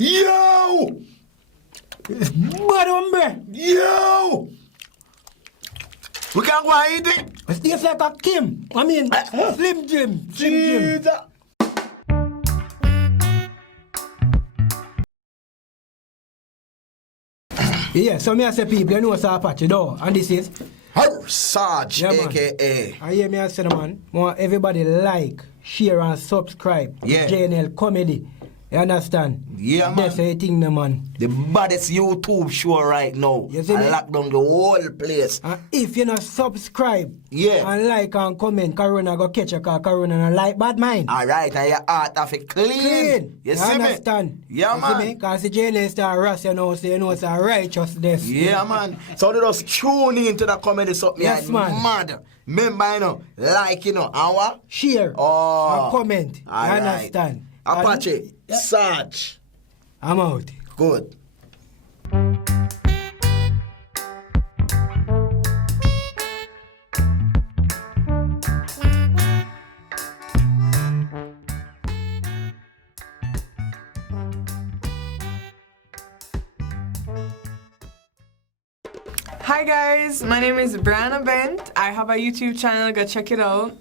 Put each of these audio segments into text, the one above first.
Yo! It's bad, hombre. Yo! We can't go and eat it. It tastes like a Kim. I mean, Slim Jim. Slim Jim. Jesus. Yeah, so me I say people, you know what's Apache though. And this is Sarge, Yeah, man. aka. I hear me I say, man, want everybody like, share and subscribe Yeah. to JNL Comedy. You understand? Yeah, man. That's the thing, no, man. The baddest YouTube show right now. You see I me? lock down the whole place. And if you not subscribe Yeah. and like and comment, Corona go catch you because Corona not like bad mind. Alright, and your heart have it clean. You see understand? me? Yeah, you man. See me? Because the JNL star Ross, you know, it's a righteousness. Yeah, man. So they just tune into the comedy something. Yes, man. Mad. Remember, you know, like, you know, and what? Share Oh. and comment. You Alright. understand? Apache, Yeah. Sarge. I'm out. Good. Hi guys, my name is Brianna Bent. I have a YouTube channel, go check it out.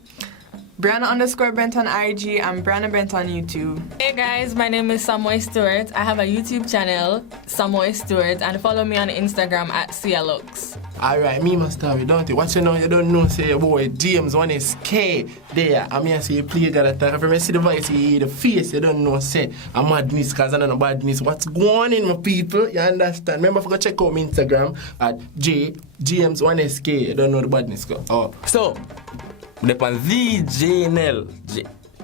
Brianna_Bent on IG and Brianna Bent on YouTube. Hey guys, my name is Samuel Stewart. I have a YouTube channel, Samuel Stewart, and follow me on Instagram at CLux. Alright, me must have it, don't you? What you know, you don't know, say, boy, James, one is K there. I mean, I say, you play God attack. If you see the voice, you hear the face, you don't know, say, I'm madness, because I don't know badness. What's going on, my people? You understand? Remember, if you check out my Instagram at James1SK, you don't know the badness. Oh. So, depend the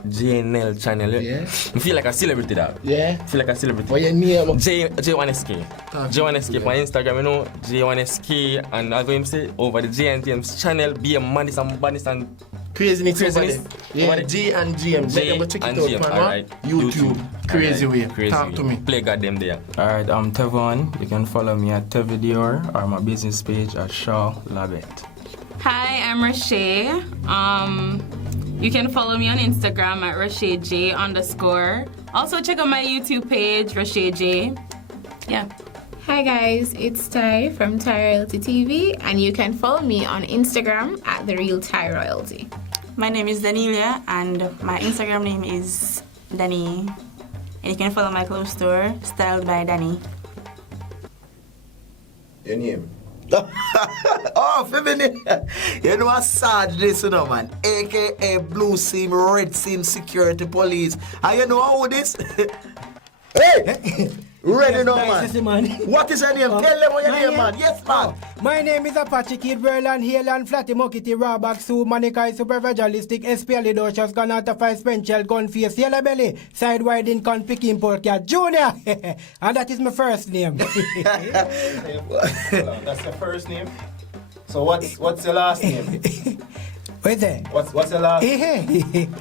Jnel channel. Yeah. I feel like a celebrity, dog. Yeah? I feel like a celebrity. What your name? J1SK. J1SK on Instagram, you know, J1SK, and I'll go him say over the JNTM's channel, be a madness and badness and Craziness over Craziness. there. Yeah, Over there. J and James. J Let them check and it out, James, man. alright. YouTube. Crazy Alright. way. Crazy Talk way. to me. Play goddamn there. Alright, I'm Tevon. You can follow me at Tevidior or my business page at Shaw Labet. Hi, I'm Rajae. You can follow me on Instagram at RajaeJ_. Also check out my YouTube page, RajaeJ. Yeah. Hi guys, it's Ty from Ty Royalty TV, and you can follow me on Instagram at The Real Ty Royalty. My name is Danielia and my Instagram name is Danny. And you can follow my clothes store, Styled by Danny. Your name? Oh, feminine. You know what Sarge this, you know, man. AKA Blue Seam, Red Seam Security Police. And you know how this? Hey! Ready now, man. What is your name? Tell them what your name, man. Yes, man. My name is Apache Kid Verland, Haaland, Flatty Mokiti, Rawback, Sue, Manica, Supervagalistic, SPL, Docious, Ganata, Five, Spenchel, Conface, Yellow Belly, Side Wide Con, Picking Polka, Junior. And that is my first name. That's your first name. So what's your last name? What's that? What's your last name?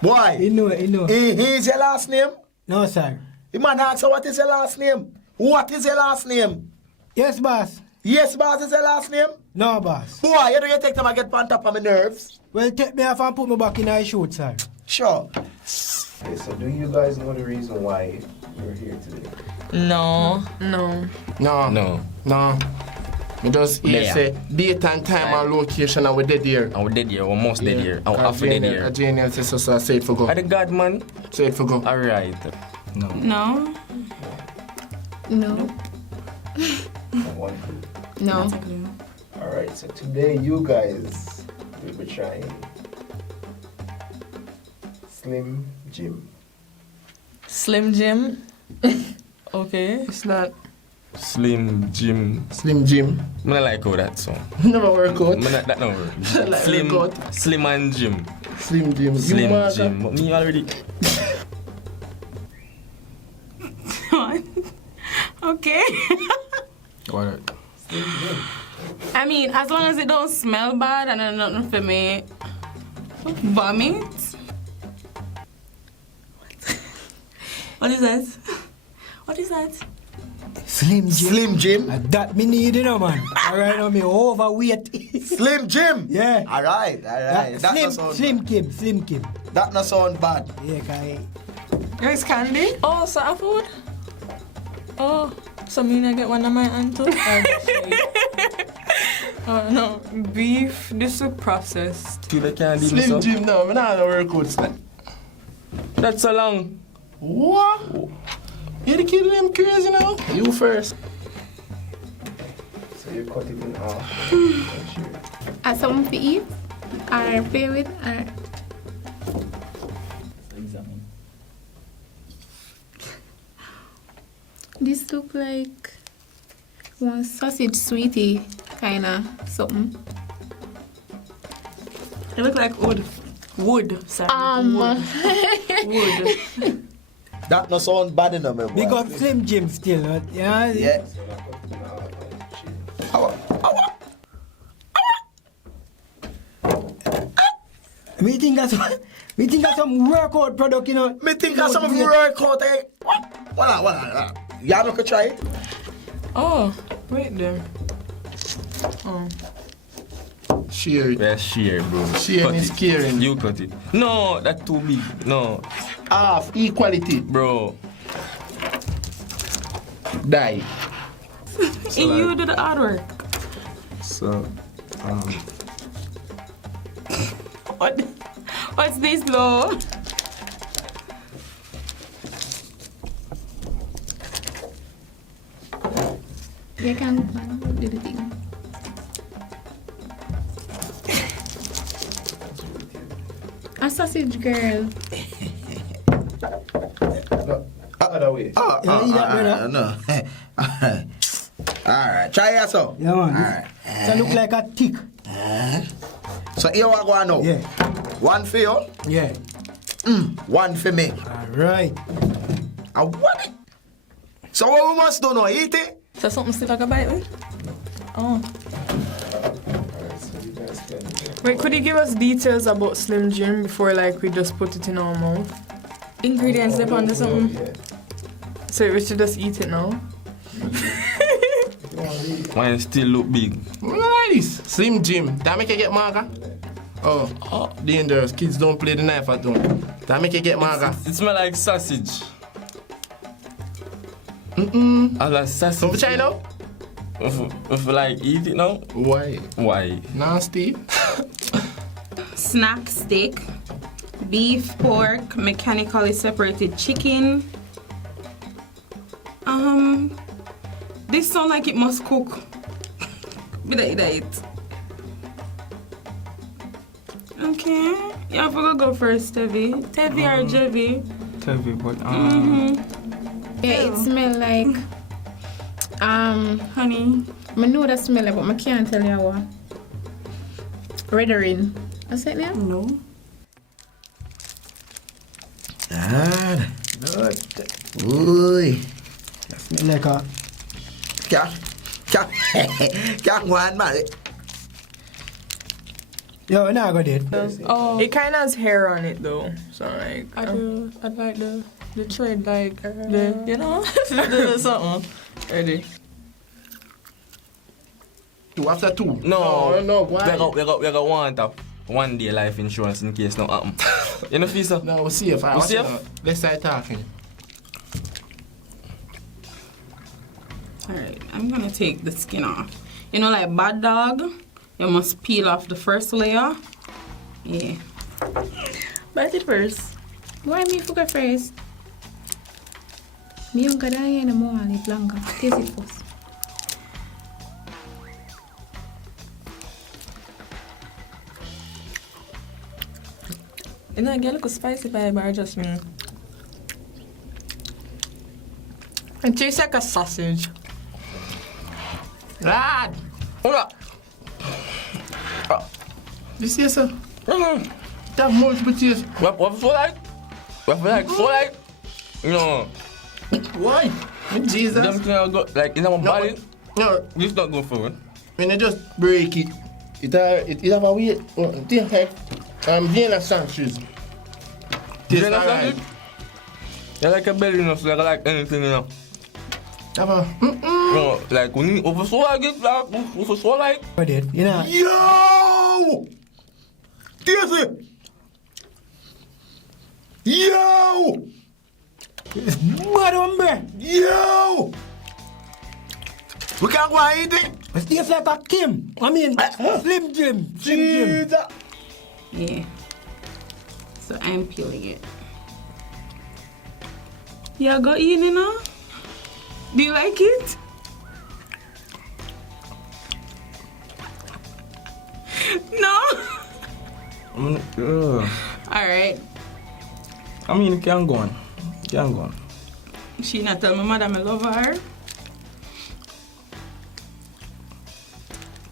Boy. You know. Is your last name? No, sir. The man asks what is your last name? What is your last name? Yes, boss. Yes, boss, is your last name? No, boss. Boy, you know you take time and get on top of my nerves. Well, take me off and put me back in my shoot, sir. Sure. Okay, so do you guys know the reason why we're here today? No. No. No. We just here say date and time and location and we're dead here. And we're dead here, we're most dead here. And we're half dead here. Jnel says so say it for go. Are the God, man? Say it for go. Alright. No. No. One clue. No. Alright, so today you guys will be trying Slim Jim. Slim Jim. Okay. It's not. Slim Jim. Slim Jim. I don't like how that song. Never work out. That don't work. Like Slim, work out. Slim and Jim. Slim Jim. Slim Jim. But me already. Okay. What? I mean, as long as it don't smell bad and then nothing for me vomit. What is that? What is that? Slim Jim. Slim Jim. That me need, you know, man. Alright, now me overweight. Slim Jim. Yeah. Alright. Slim Kim. That no sound bad. Yeah, guy. Here's candy. Oh, soft food? Oh, so me I get one of my hand too? Oh no, beef, this is processed. You can't leave me Slim so. Jim now, I'm not gonna work out Slim. That's so long. What? You the kid them crazy now? You first. So you cut it in half. As something to eat or play with or this look like one sausage sweetie kinda something. It look like wood. Wood, sorry. Wood. That no sound bad enough, man. Big up Slim Jim still, but yeah. Yeah. Me think that's some workout product, you know. Me think of some workout, eh? What? Y'all not gonna try it? Oh, wait there. Oh. Share it. Yeah, share, bro. Share Cut is it. caring. You cut it. No, that's too big. No, Half equality. bro. Die. And you do the hard work. So, What's this, though? You can do the thing. A sausage girl. Other way. Yeah, eat that, brother. No. Alright, try yourself. Yeah, man. Alright. So look like a tick. So here we go now. Yeah. One for you, Yeah. one for me. Alright. And what? So what we must do now? Eat it? So something still like a bite with? Oh. Wait, could you give us details about Slim Jim before like we just put it in our mouth? Ingredients they on this something? So we should just eat it now? Mine still look big. Nice. Slim Jim. That make you get marker? Oh, dangerous. Kids don't play the knife at home. That make you get marker. It smell like sausage. I like sausage. Some for China? If you like eat it now, Why? why? Nasty. Snack steak, beef, pork, mechanically separated chicken. This sound like it must cook. But I eat it. Okay. You have to go first, Tevi. Tevi or Jevi? Tevi, but Yeah, it smell like Honey. I know that smell like, but I can't tell you what. Redderin. What's that name? No. Good. Ooh. Smell like a Can't go on, man. yo, now I got it. Oh. It kind of has hair on it though. So like, I'd like the thread like the, you know, something. Ready? Two after two. No, why? we got want a 1 day life insurance in case no happen. You know, feel so? No, we'll see if I We see if? Let's start talking. Alright, I'm gonna take the skin off. You know, like bad dog, you must peel off the first layer. Yeah. Bite it first. Why me fuck first? Me don't got any more on it longer. Taste it first. You know, I get a little spicy vibe or just me. It tastes like a sausage. Lad! Hold up. You see, sir? That multiple taste. What for like? What for like? No. Why? Jesus. Them thing I got like in my body. No, This not good for it. when you just break it, it have a weight. It like Vienna sausage. Taste Vienna alright. sausage? You like a belly, you know, so like anything, you know. Have a No, like when you over so like it, like over so like. Got it, you know. Yo! Taste it! Yo! Mad hombre! Yo! We can go and eat it. It tastes like a Kim. I mean, Slim Jim. Slim Jim. Jesus. Yeah. So I'm peeling it. Yeah, go eat, you know? Do you like it? No? Alright. I mean, you can go on. You can go on. She not tell my mother I love her.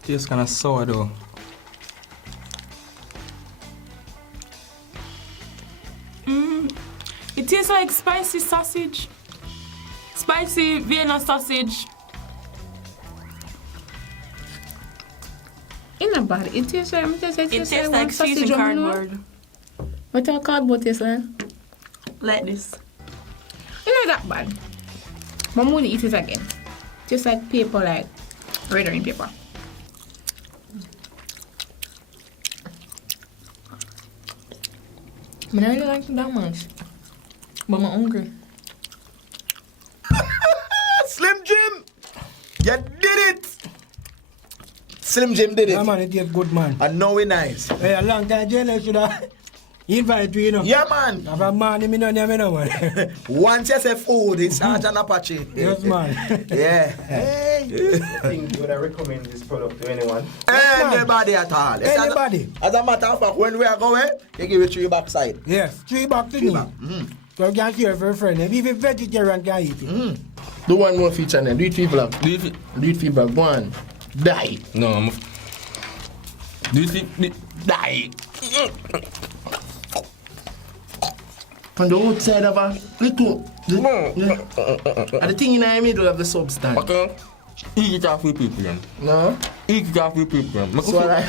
Tastes kind of sour though. It tastes like spicy sausage. Spicy Vienna sausage. It's not bad. It tastes like It tastes like seasoned cardboard. What your cardboard taste like? Like this. It's not that bad. But I'm gonna eat it again. Just like paper, like rendering paper. I don't really like it that much. But I'm hungry. Slim Jim. You did it. Slim Jim did it. Yeah, man, it tastes good, man. And now we nice. Hey, a long time, Jnel should have invite you, you know. Yeah, man. Have a man, me no, man. Once you say food, it's such an Apache. Yes, man. Yeah. I think would I recommend this product to anyone? Anybody at all. It's Anybody. As a matter of fact, when we are going, they give it to you backside. Yes, 3 bucks to me. So you can share for a friend. If you're vegetarian, can eat it. Do one more feature then. Do it for vlog. Do it for vlog. Go on. Die. No, I'm. Do you think? Die. On the outside of a little. And the thing in the middle of the substance. Okay. Eat it off with people then. No? Eat it off with people then. Swallow.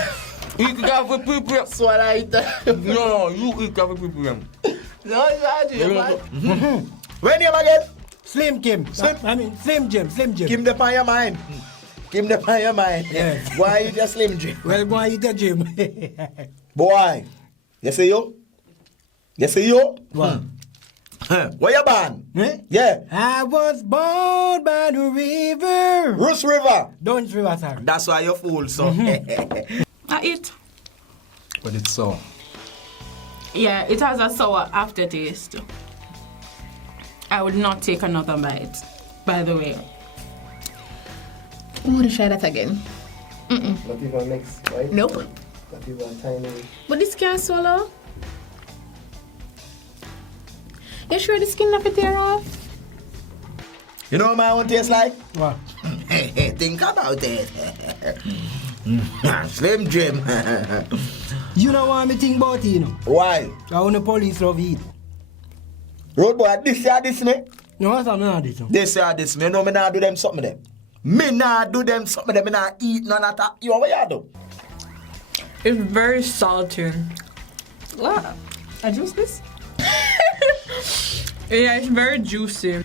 Eat it off with people. Swallow it. No, you eat it off with people then. No, you are doing When you again? Slim Kim. I mean, Slim Jim. Slim Jim. Keep them on your mind. Keep them on your mind. Yes. Why you just Slim Jim? Well, go and eat the gym. Boy. You see you? You see you? What? Where you born? Eh? Yeah. I was born by the river. Roos River. Don't river, sir. That's why you fool, so. I eat. But it's sour. Yeah, it has a sour aftertaste. I would not take another bite, by the way. I'm gonna try that again. Not even next, right? Nope. Not even tiny. But this can't swallow. You sure the skin not fit tear off? You know what my own taste like? What? Think about it. Slim Jim. You know what me think about it, you know? Why? I want the police love eat. Road boy, this year, this me? No, what's up, man? This year, this me. You know me nah do them something them. Me nah do them something them. Me nah eat none of that. You know what you do? It's very salty. What? I juice this? Yeah, it's very juicy.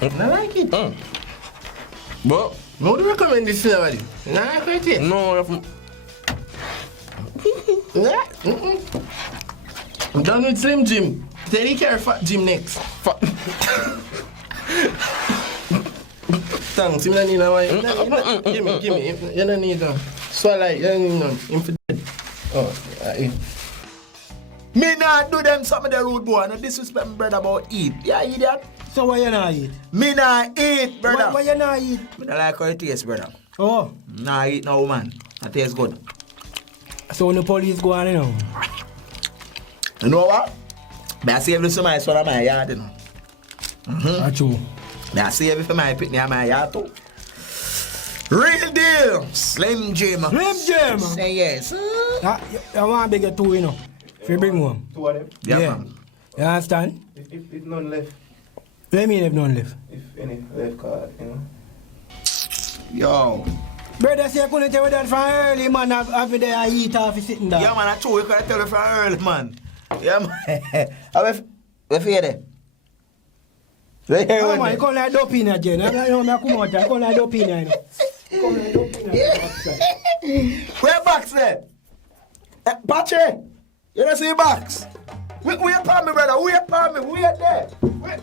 I like it. But How do you recommend this flavor? Nah, I like it. no, I'm done with Slim Jim. Take care of Fat Jim next. Thanks, you don't need no one. Give me. You don't need no. Swallow it, you don't need none. Him for dead. Oh, Me nah do them something the road boy. No disrespect my brother about eat. Yeah, idiot. So why you not eat? Me nah eat, brother. Why you not eat? Me don't like how it tastes, brother. Oh, Nah eat no man. It tastes good. so when the police go on, you know? You know what? I save this for my son of my yard, you know. That's true. I save it for my picnic and my yard too. Real deal. Slim Jim. Slim Jim. Say yes. I want to beg two, you know. If you bring one. Two of them. Yeah, Yeah. man. You understand? If none left, What do you mean if none left? if any left card, you know. Yo. Brother, say you couldn't tell me that from early, man. After they I eat off, sitting there. Yeah, man, I told you, I tell you from early, man. Yeah, man. Where for you there? Where you Oh, man, you come like dope in here, Jen. I know I come out there. You come like dope in here, you know. You come like dope in here. Where box there? Patchy, you don't see box? Wait upon me, brother. Wait upon me. Wait there. Wait.